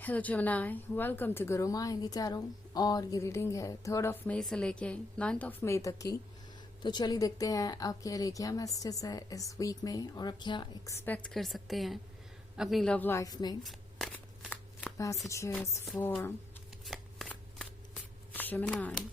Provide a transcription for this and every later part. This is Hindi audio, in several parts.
Hello Gemini, welcome to Guru mind tarot. और ये रीडिंग है 3 मई से लेके 9 मई तक की। तो चलिए देखते हैं आपके लिए क्या मैसेजेस है इस वीक में और आप क्या एक्सपेक्ट कर सकते हैं अपनी लव लाइफ में। मैसेजेस फॉर जमुनाई।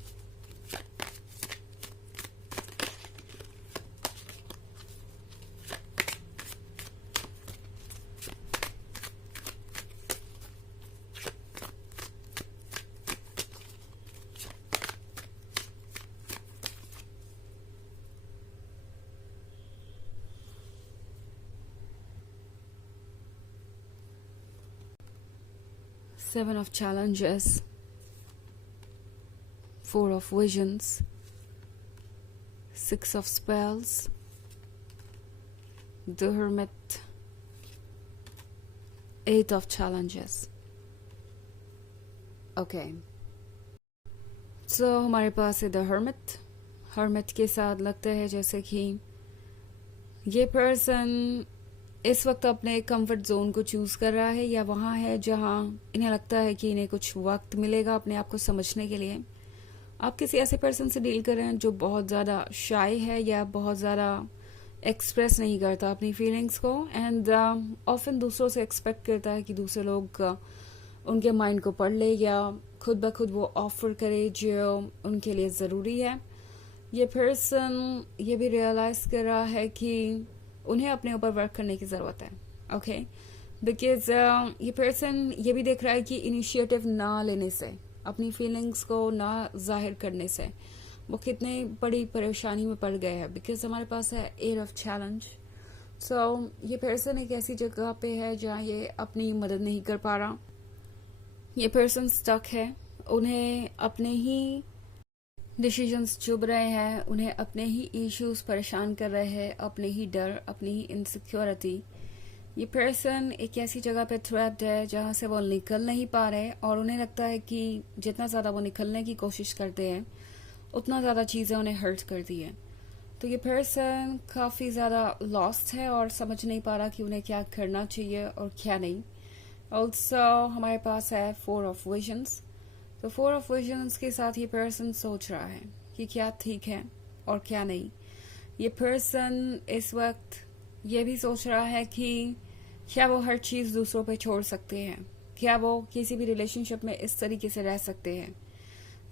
7 of challenges, 4 of visions, 6 of spells, the hermit, 8 of challenges. Okay, सो हमारे पास है द हर्मिट के साथ लगता है जैसे कि ये पर्सन इस वक्त अपने कंफर्ट जोन को चूज कर रहा है या वहाँ है जहाँ इन्हें लगता है कि इन्हें कुछ वक्त मिलेगा अपने आप को समझने के लिए। आप किसी ऐसे पर्सन से डील कर रहे हैं जो बहुत ज़्यादा शाय है या बहुत ज़्यादा एक्सप्रेस नहीं करता अपनी फीलिंग्स को, एंड ऑफन दूसरों से एक्सपेक्ट करता है कि दूसरे लोग उनके माइंड को पढ़ ले या खुद ब खुद वो ऑफर करे जो उनके लिए ज़रूरी है। ये पर्सन ये भी रियलाइज कर रहा है कि उन्हें अपने ऊपर वर्क करने की ज़रूरत है। ओके, बिकॉज ये पर्सन ये भी देख रहा है कि इनिशिएटिव ना लेने से, अपनी फीलिंग्स को ना जाहिर करने से वो कितने बड़ी परेशानी में पड़ गए हैं। बिकॉज हमारे पास है 8 ऑफ चैलेंज। सो ये पर्सन एक ऐसी जगह पे है जहाँ ये अपनी मदद नहीं कर पा रहा। ये पर्सन स्टक है, उन्हें अपने ही डिसीजंस चुभ रहे हैं, उन्हें अपने ही इश्यूज परेशान कर रहे हैं, अपने ही डर, अपनी ही इनसिक्योरिटी। ये पर्सन एक ऐसी जगह पे ट्रैप्ड है जहाँ से वो निकल नहीं पा रहे और उन्हें लगता है कि जितना ज़्यादा वो निकलने की कोशिश करते हैं उतना ज़्यादा चीज़ें उन्हें हर्ट करती है। तो ये पर्सन काफ़ी ज़्यादा लॉस्ट है और समझ नहीं पा रहा कि उन्हें क्या करना चाहिए और क्या नहीं। ऑल्सो हमारे पास है 4 ऑफ विजन्स। तो 4 ऑफ विजन्स के साथ ये पर्सन सोच रहा है कि क्या ठीक है और क्या नहीं। ये पर्सन इस वक्त ये भी सोच रहा है कि क्या वो हर चीज़ दूसरों पे छोड़ सकते हैं, क्या वो किसी भी रिलेशनशिप में इस तरीके से रह सकते हैं।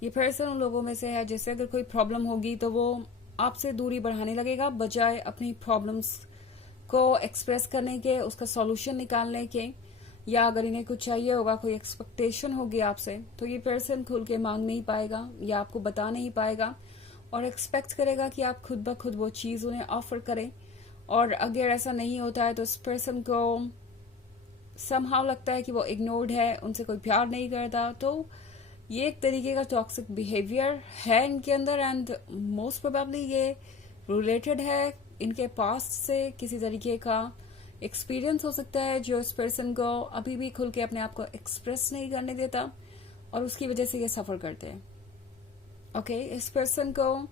ये पर्सन उन लोगों में से है जैसे अगर कोई प्रॉब्लम होगी तो वो आपसे दूरी बढ़ाने लगेगा बजाय अपनी प्रॉब्लम्स को एक्सप्रेस करने के, उसका सॉल्यूशन निकालने के, या अगर इन्हें कुछ चाहिए होगा, कोई एक्सपेक्टेशन होगी आपसे, तो ये पर्सन खुल के मांग नहीं पाएगा या आपको बता नहीं पाएगा और एक्सपेक्ट करेगा कि आप खुद ब खुद वो चीज़ उन्हें ऑफर करें। और अगर ऐसा नहीं होता है तो इस पर्सन को समहाउ लगता है कि वो इग्नोर्ड है, उनसे कोई प्यार नहीं करता। तो ये एक तरीके का टॉक्सिक बिहेवियर है इनके अंदर एंड मोस्ट प्रोबेबली ये रिलेटेड है इनके पास्ट से, किसी तरीके का एक्सपीरियंस हो सकता है जो इस पर्सन को अभी भी खुल के अपने आप को एक्सप्रेस नहीं करने देता और उसकी वजह से ये सफर करते हैं। ओके, इस पर्सन को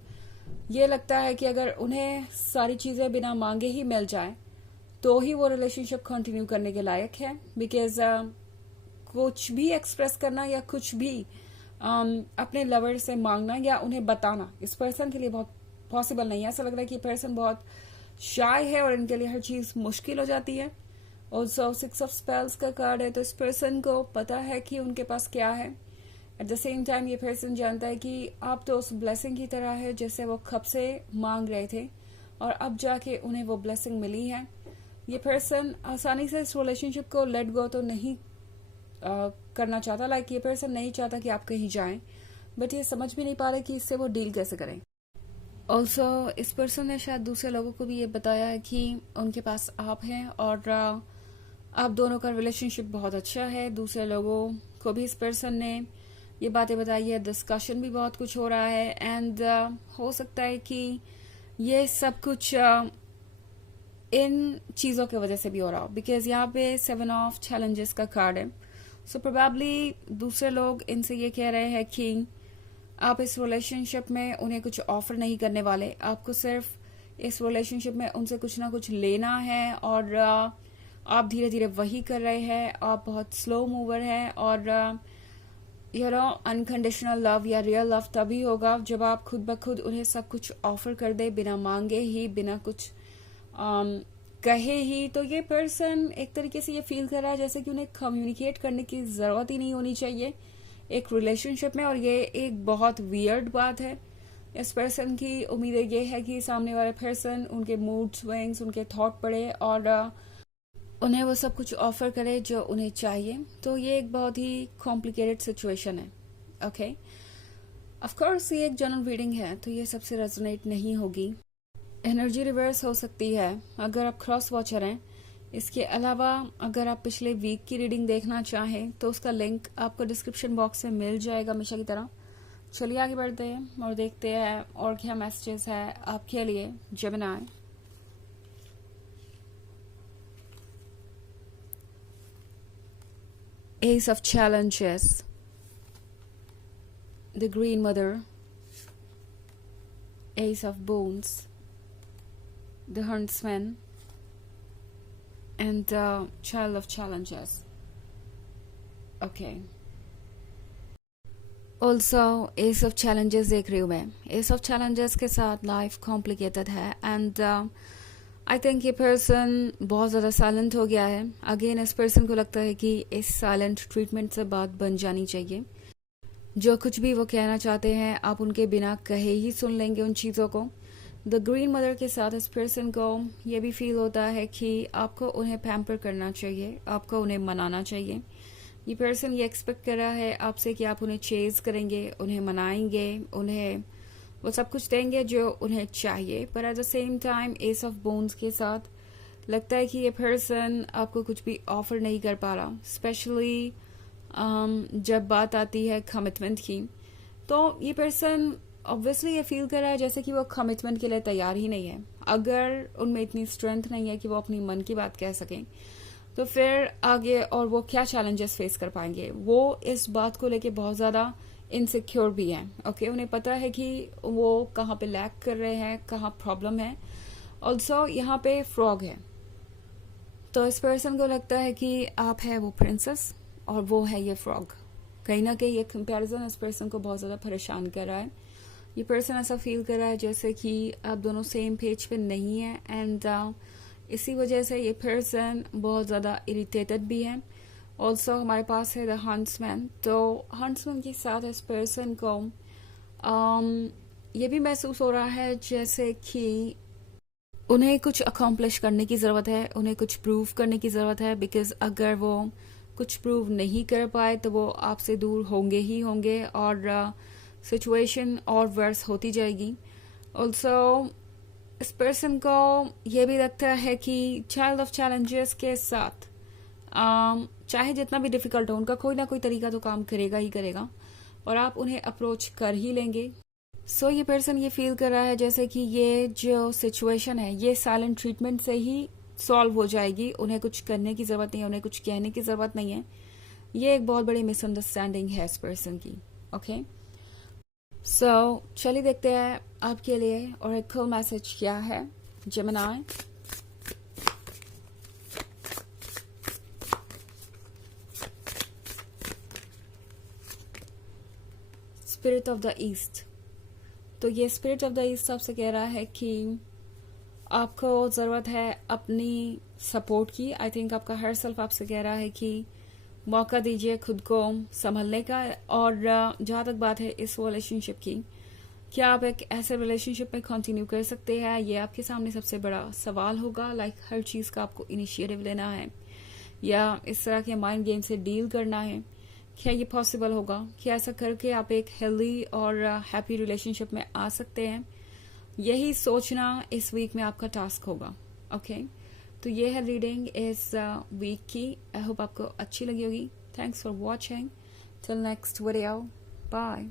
ये लगता है कि अगर उन्हें सारी चीजें बिना मांगे ही मिल जाए तो ही वो रिलेशनशिप कंटिन्यू करने के लायक है। बिकॉज कुछ भी एक्सप्रेस करना या कुछ भी अपने लवर से मांगना या उन्हें बताना इस पर्सन के लिए बहुत पॉसिबल नहीं है। ऐसा लग रहा है कि पर्सन बहुत शाय है और इनके लिए हर चीज मुश्किल हो जाती है। और 6 ऑफ स्पेल्स का कार्ड है, तो इस पर्सन को पता है कि उनके पास क्या है। एट द सेम टाइम ये पर्सन जानता है कि आप तो उस ब्लेसिंग की तरह है जैसे वो कब से मांग रहे थे और अब जाके उन्हें वो ब्लेसिंग मिली है। ये पर्सन आसानी से इस रिलेशनशिप को लेट गो तो नहीं करना चाहता। लाइक ये पर्सन नहीं चाहता कि आप कहीं जाएं, बट ये समझ भी नहीं पा रहे कि इससे वो डील कैसे करें। ऑल्सो इस पर्सन ने शायद दूसरे लोगों को भी ये बताया है कि उनके पास आप हैं और आप दोनों का रिलेशनशिप बहुत अच्छा है। दूसरे लोगों को भी इस पर्सन ने ये बातें बताई है, डिस्कशन भी बहुत कुछ हो रहा है एंड हो सकता है कि ये सब कुछ इन चीज़ों की वजह से भी हो रहा हो। बिकॉज यहाँ पे 7 ऑफ चैलेंजेस का कार्ड है। सो प्रोबेबली दूसरे लोग इनसे ये कह रहे हैं कि आप इस रिलेशनशिप में उन्हें कुछ ऑफर नहीं करने वाले, आपको सिर्फ इस रिलेशनशिप में उनसे कुछ ना कुछ लेना है और आप धीरे धीरे वही कर रहे हैं, आप बहुत स्लो मूवर हैं, और अनकंडीशनल लव या रियल लव तभी होगा जब आप खुद ब खुद उन्हें सब कुछ ऑफर कर दे, बिना मांगे ही, बिना कुछ कहे ही। तो ये पर्सन एक तरीके से ये फील कर रहा है जैसे कि उन्हें कम्युनिकेट करने की जरूरत ही नहीं होनी चाहिए एक रिलेशनशिप में, और ये एक बहुत वियर्ड बात है। इस पर्सन की उम्मीद ये है कि सामने वाले पर्सन उनके मूड स्विंग्स, उनके थॉट पढ़े और उन्हें वो सब कुछ ऑफर करे जो उन्हें चाहिए। तो ये एक बहुत ही कॉम्प्लिकेटेड सिचुएशन है। ओके, ऑफ कोर्स ये एक जनरल रीडिंग है, तो ये सबसे रेजोनेट नहीं होगी। एनर्जी रिवर्स हो सकती है अगर आप क्रॉस वॉचर हैं। इसके अलावा अगर आप पिछले वीक की रीडिंग देखना चाहें तो उसका लिंक आपको डिस्क्रिप्शन बॉक्स में मिल जाएगा हमेशा की तरह। चलिए आगे बढ़ते हैं और देखते हैं और क्या मैसेजेस है आपके लिए Gemini. Ace of Challenges, the Green Mother, Ace of Bones, the Huntsman, and the Child of Challenges. Okay. Also, Ace of Challenges देख रही हूँ मैं। Ace of Challenges के साथ life complicated है, and आई थिंक ये पर्सन बहुत ज़्यादा साइलेंट हो गया है। अगेन इस पर्सन को लगता है कि इस साइलेंट ट्रीटमेंट से बात बन जानी चाहिए। जो कुछ भी वो कहना चाहते हैं आप उनके बिना कहे ही सुन लेंगे उन चीज़ों को। द ग्रीन मदर के साथ इस पर्सन को ये भी फील होता है कि आपको उन्हें पैम्पर करना चाहिए, आपको उन्हें मनाना चाहिए। ये पर्सन ये एक्सपेक्ट कर रहा है आपसे कि आप उन्हें चेज करेंगे, उन्हें मनाएंगे, उन्हें वो सब कुछ देंगे जो उन्हें चाहिए। पर at the same time S of bones के साथ लगता है कि ये पर्सन आपको कुछ भी ऑफर नहीं कर पा रहा, स्पेशली जब बात आती है कमिटमेंट की। तो ये पर्सन ऑब्वियसली ये फील कर रहा है जैसे कि वो कमिटमेंट के लिए तैयार ही नहीं है। अगर उनमें इतनी स्ट्रेंथ नहीं है कि वो अपनी मन की बात कह सकें तो फिर आगे और वो क्या चैलेंजेस फेस कर पाएंगे। वो इस बात को लेके बहुत ज़्यादा इनसिक्योर भी हैं। ओके, उन्हें पता है कि वो कहाँ पे लैक कर रहे हैं, कहाँ प्रॉब्लम है। ऑल्सो यहाँ पे फ्रॉग है, तो इस पर्सन को लगता है कि आप है वो प्रिंसेस और वो है ये फ्रॉग। कहीं ना कहीं ये कंपैरिजन इस पर्सन को बहुत ज़्यादा परेशान कर रहा है। ये पर्सन ऐसा फील कर रहा है जैसे कि आप दोनों सेम पेज पे नहीं है, एंड इसी वजह से ये पर्सन बहुत ज़्यादा इरिटेटेड भी है। ऑल्सो हमारे पास है द हंट्समैन। तो हंट्समैन के साथ इस पर्सन को ये भी महसूस हो रहा है जैसे कि उन्हें कुछ अकॉम्प्लिश करने की ज़रूरत है, उन्हें कुछ प्रूव करने की ज़रूरत है। बिकॉज अगर वो कुछ प्रूव नहीं कर पाए तो वो आपसे दूर होंगे ही होंगे और सिचुएशन और वर्स होती जाएगी। ऑल्सो इस पर्सन को ये भी लगता है कि चाइल्ड ऑफ चैलेंजेस के साथ चाहे जितना भी डिफिकल्ट हो, उनका कोई ना कोई तरीका तो काम करेगा ही करेगा और आप उन्हें अप्रोच कर ही लेंगे। सो ये पर्सन ये फील कर रहा है जैसे कि ये जो सिचुएशन है ये साइलेंट ट्रीटमेंट से ही सॉल्व हो जाएगी। उन्हें कुछ करने की जरूरत नहीं है, उन्हें कुछ कहने की जरूरत नहीं है। ये एक बहुत बड़ी मिसअंडरस्टैंडिंग है इस पर्सन की। ओके, सो चलिए देखते हैं आपके लिए ऑरेकल मैसेज क्या है Gemini. Spirit of the east. तो ये स्पिरिट ऑफ द ईस्ट आपसे कह रहा है कि आपको ज़रूरत है अपनी सपोर्ट की। आई थिंक आपका हर सेल्फ आपसे कह रहा है कि मौका दीजिए खुद को संभलने का। और जहाँ तक बात है इस रिलेशनशिप की, क्या आप एक ऐसे रिलेशनशिप में कंटिन्यू कर सकते हैं, ये आपके सामने सबसे बड़ा सवाल होगा। लाइक हर चीज़ का आपको इनिशिएटिव लेना है या इस तरह के माइंड गेम से डील करना है। क्या ये पॉसिबल होगा? क्या ऐसा करके आप एक हेल्दी और हैप्पी रिलेशनशिप में आ सकते हैं? यही सोचना इस वीक में आपका टास्क होगा। ओके, तो ये है रीडिंग इस वीक की। आई होप आपको अच्छी लगी होगी। Thanks for watching. Till next video, bye.